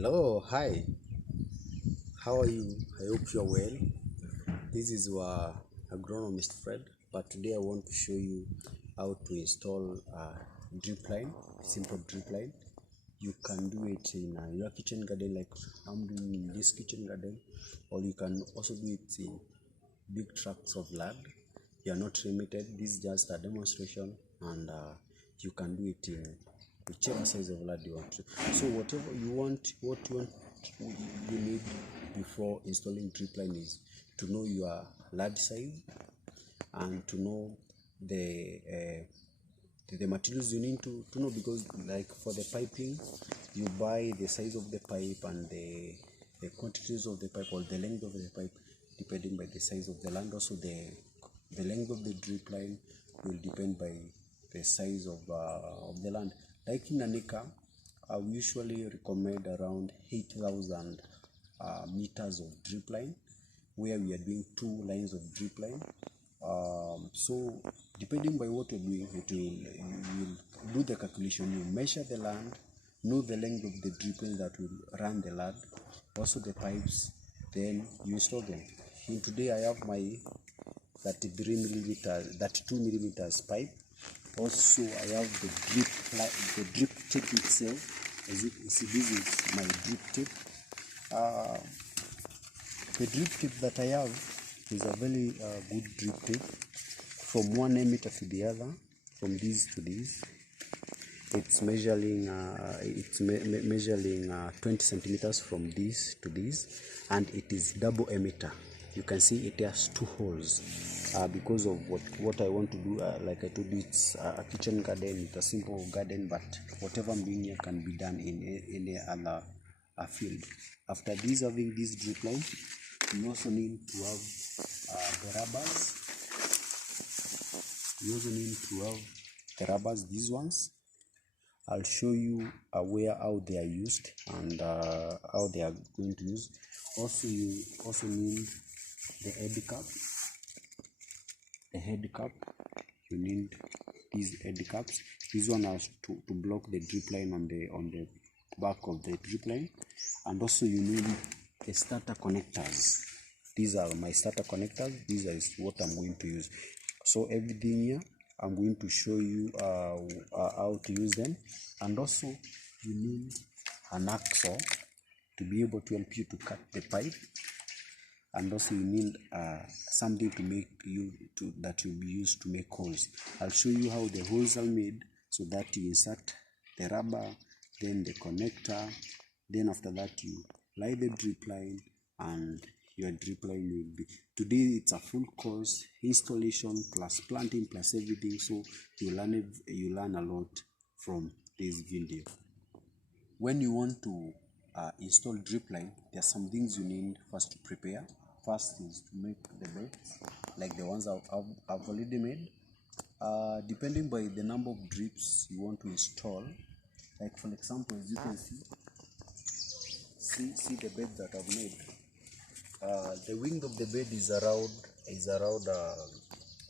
Hello, hi, how are you? I hope you're well. This is your agronomist Fred, but today I want to show you how to install a drip line, simple drip line. You can do it in your kitchen garden like I'm doing in this kitchen garden, or you can also do it in big tracts of land. You are not limited. This is just a demonstration, and you can do it in whichever size of land you want to. So whatever you want, you need before installing drip line is to know your land size and to know the materials you need to know, because like for the piping you buy the size of the pipe and the quantities of the pipe or the length of the pipe depending by the size of the land. Also the length of the drip line will depend by the size of the land. Like in an acre, we usually recommend around 8,000 meters of drip line, where we are doing 2 lines of drip line. So depending by what you're doing, you will do the calculation. You measure the land, know the length of the drip line that will run the land, also the pipes, then you install them. And today I have my 32 millimeters pipe. Also I have the drip tape itself. As you can see, this is my drip tape. The drip tape that I have is a very good drip tape. From one emitter to the other, from this to this, it's measuring 20 centimeters from this to this, and it is double emitter. You can see it has 2 holes because of what I want to do. Like I told you, it's a kitchen garden. It's a simple garden, but whatever I'm doing here can be done in any other field. After this, having this drip line, you also need to have the rubbers. You also need to have the rubbers, these ones. I'll show you how they are used and how they are going to use. Also, you also need the head cap. The head cap, you need these head caps. This one has to block the drip line on the back of the drip line, and also you need the starter connectors. These are my starter connectors. These is what I'm going to use. So everything here I'm going to show you how to use them. And also you need an hacksaw to be able to help you to cut the pipe, and also you need something to make that you'll be used to make holes. I'll show you how the holes are made, so that you insert the rubber, then the connector, then after that you lie the drip line, and your drip line will be. Today it's a full course, installation plus planting plus everything, so you learn a lot from this video. When you want to install drip line, there are some things you need first to prepare. First is to make the beds, like the ones I've already made. Depending by the number of drips you want to install, like for example, as you can see the bed that I've made. The wing of the bed is around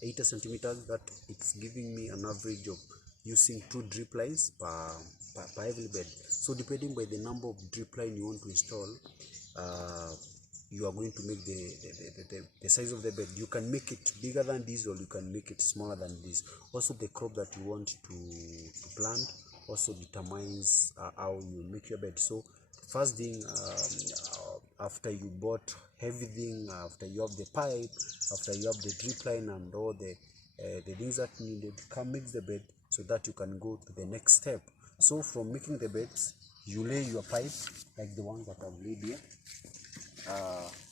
80 centimeters. That it's giving me an average of using 2 drip lines per every bed. So depending by the number of drip line you want to install, you are going to make the size of the bed. You can make it bigger than this, or you can make it smaller than this. Also the crop that you want to plant also determines how you make your bed. So first thing, after you bought everything, after you have the pipe, after you have the drip line and all the things that needed, come mix the bed so that you can go to the next step. So from making the beds, you lay your pipe like the one that I've laid here.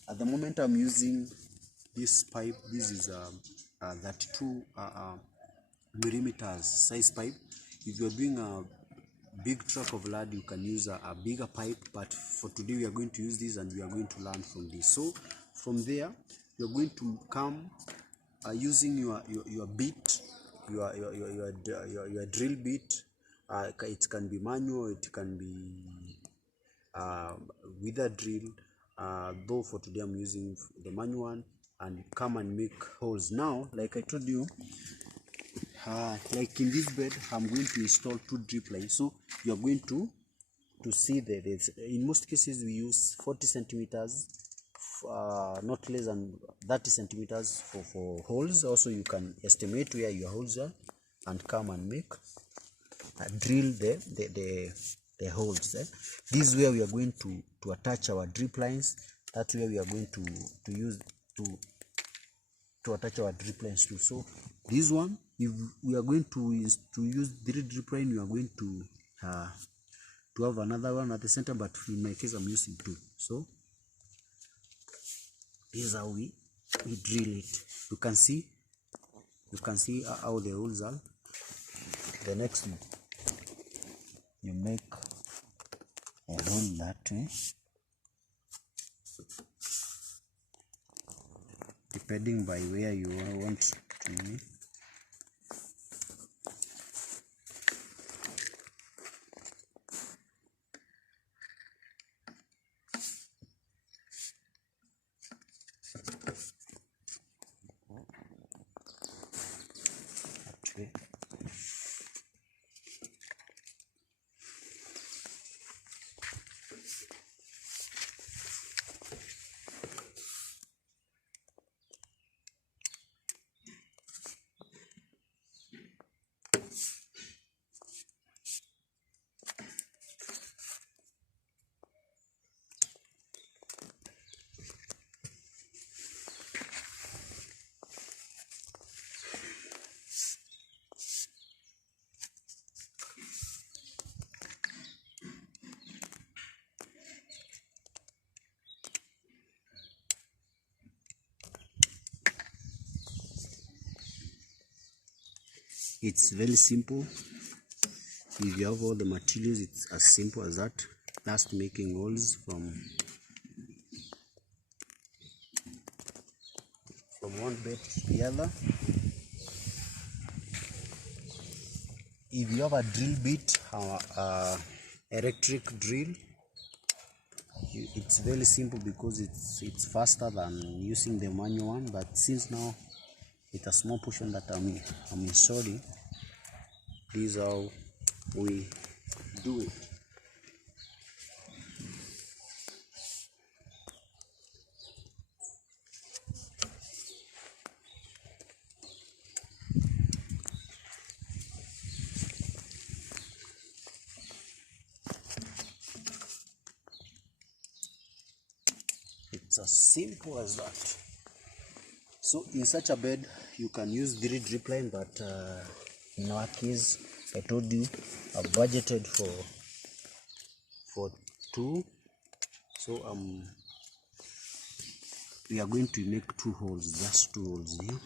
At the moment I'm using this pipe. This is 32 millimeters size pipe. If you're doing a big tract of land, you can use a bigger pipe, but for today we are going to use this and we are going to learn from this. So from there you're going to come using your bit, your drill bit. It can be manual, it can be with a drill, though for today I'm using the manual one, and come and make holes. Now, like I told you, like in this bed I'm going to install 2 drip lines. So you're going to to see in most cases we use 40 centimeters, not less than 30 centimeters for holes. Also you can estimate where your holes are and come and make drill the holes. This is where we are going to attach our drip lines. That's where we are going to use to attach our drip lines to. So this one, if we are going to use 3 drip line, we are going to have another one at the center, but in my case I'm using 2. So this is how we drill it. You can see how the holes are. The next, you make a hole that way, depending by where you want to make. That way. It's very simple. If you have all the materials, it's as simple as that. Just making holes from one bed to the other. If you have a drill bit, electric drill, it's very simple because it's faster than using the manual one. But since now it's a small portion that I'm installing, this is how we do it. It's as simple as that. So in such a bed you can use 3 drip line, but in our case, I told you I've budgeted for 2. So we are going to make 2 holes, just 2 holes here.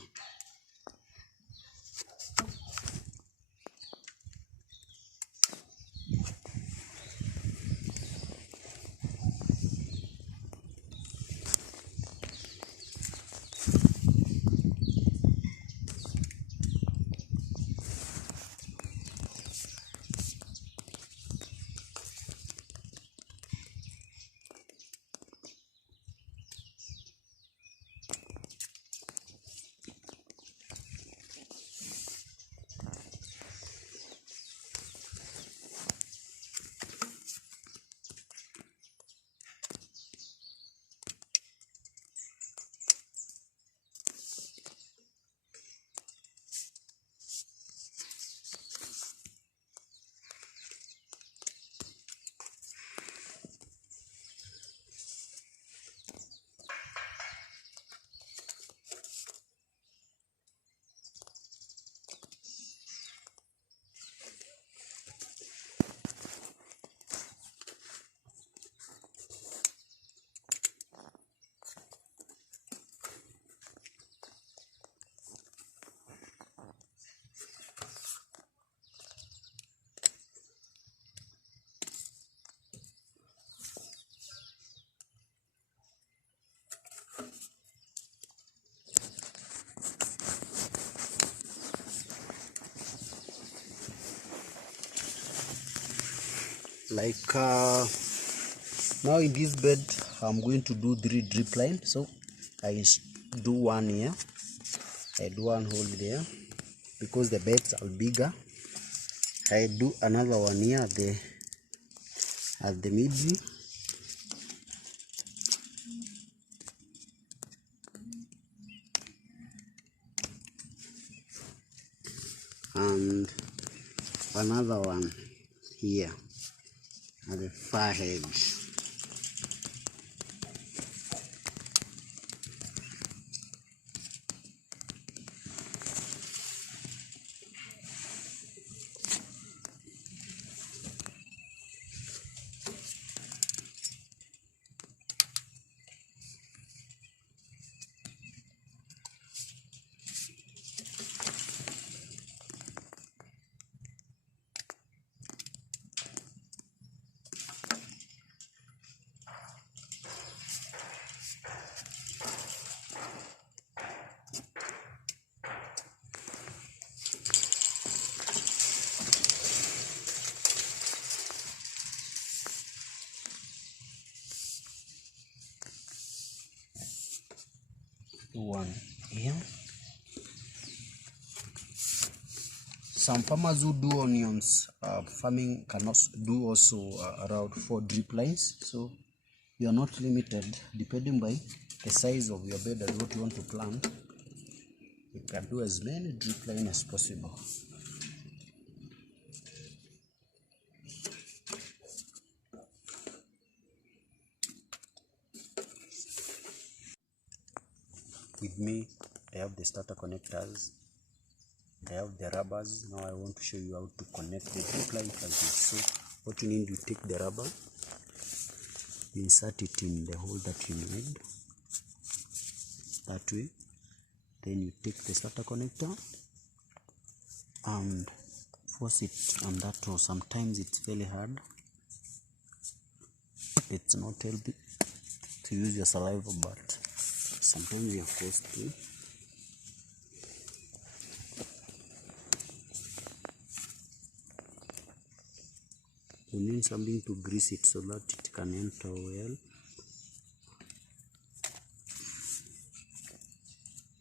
Like now in this bed I'm going to do 3 drip line. So I do one here, I do one hole there because the beds are bigger. I do another one here at the middle. And another one here at the far edge. One here. Some farmers who do onions farming can also do around 4 drip lines, so you are not limited. Depending by the size of your bed and what you want to plant, you can do as many drip lines as possible. With me, I have the starter connectors, I have the rubbers. Now I want to show you how to connect the drip line like this. So what you need, you take the rubber, you insert it in the hole that you made that way. Then you take the starter connector and force it on that hole. Sometimes it's very hard, it's not healthy to use your saliva, but sometimes you are forced to. You need something to grease it so that it can enter well.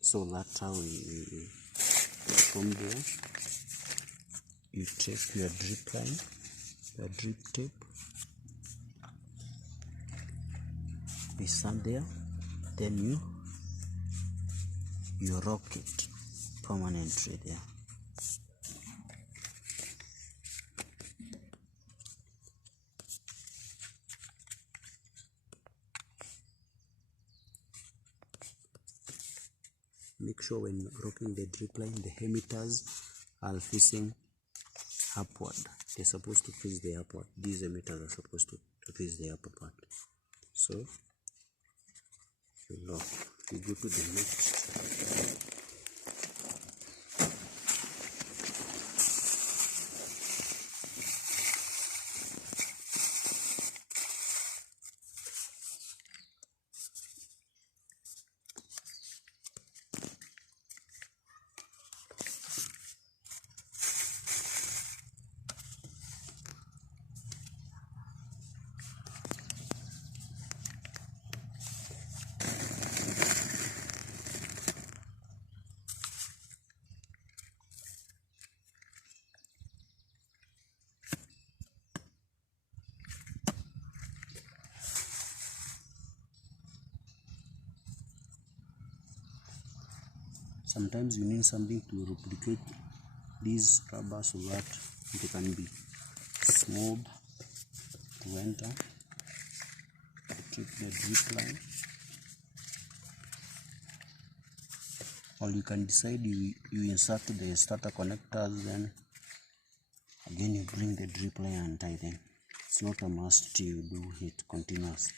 So that's how from there you take your drip line, your drip tape, insert there, then you rock it permanently there. Make sure when rocking the drip line, the emitters are facing upward. They're supposed to face the upward. These emitters are supposed to face the upper part. So you lock. You go to the next. Sometimes you need something to replicate these rubber so that it can be smooth to enter. Take the drip line, or you can decide you insert the starter connectors, then again you bring the drip line and tie them. It's not a must you do it continuously.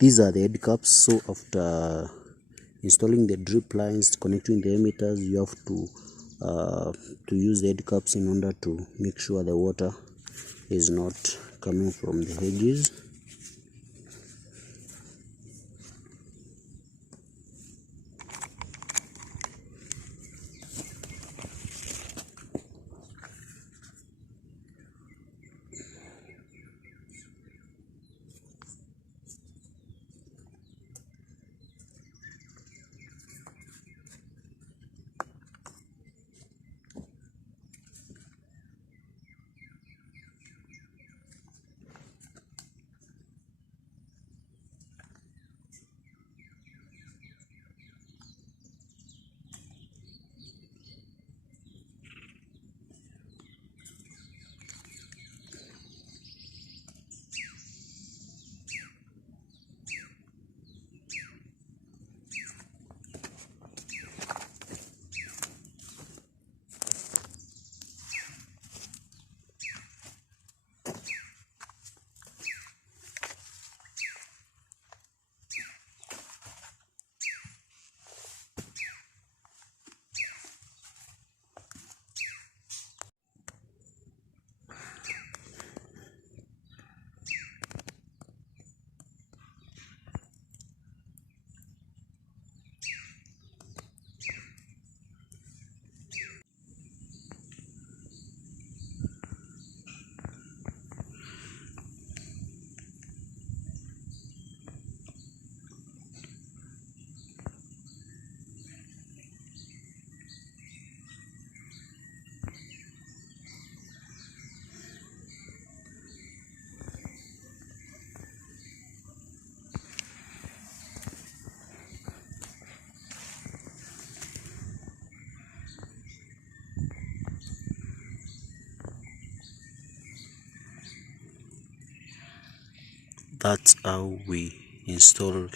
These are the head caps. So after installing the drip lines, connecting the emitters, you have to use the head caps in order to make sure the water is not coming from the hedges. That's how we install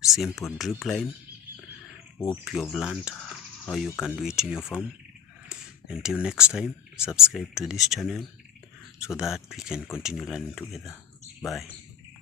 simple drip line. Hope you've learned how you can do it in your farm. Until next time, subscribe to this channel so that we can continue learning together. Bye.